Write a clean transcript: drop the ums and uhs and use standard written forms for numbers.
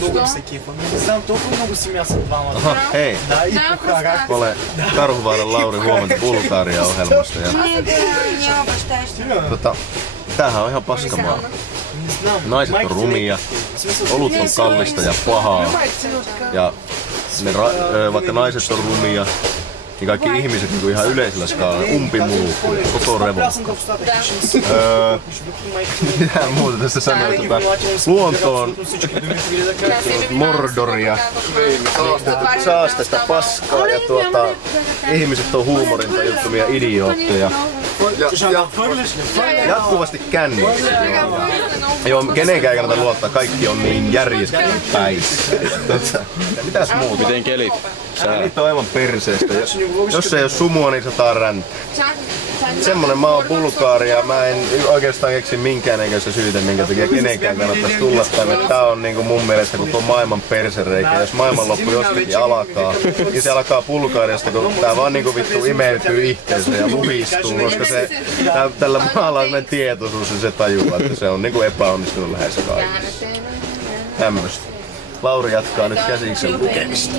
много всеки фамилии. Не знам, толкова много си мясат двамата. Aha, hei. Да, и по характер. Mä olen Karhuvaaran Lauri, huomenta Bulgaria-ohjelmasta. Ja, tämähän on ihan paskamaa. Naiset on rumia, olut on kallista ja pahaa. Ja vaikka naiset on rumia, niin kaikki ihmiset niin ihan yleisellä skaalalla umpimulukkuja, koko revolkka. Mitään muuta tässä sanoa, luontoon Mordoria, saastetta paskaa ja ihmiset on huumorintajuttomia idiootteja. Ja jatkuvasti kännissä. Joo, kenenkään ei kannata luottaa, kaikki on niin järjestelmän päissä. Mitäs muuta? Miten kelit? Niitä on aivan perseestä. Jos ei oo sumua, niin sataa räntää. Semmonen maa on Bulgaria, mä en oikeastaan keksi minkäännäköistä syytä, minkä takia kenenkään kannattaisi tulla tänne. Tää on niinku mun mielestä koko maailman persereikä. Jos maailmanloppu jostakin alkaa, niin se alkaa Bulgariasta, kun tää vaan niinku vittu imeytyy itteensä ja luhistuu, koska se tällä maalla on sellainen tietoisuus ja se tajuaa, että se on niinku epäonnistunut lähes kaikessa. Tämmöstä. Lauri jatkaa nyt käsiksen lukemista.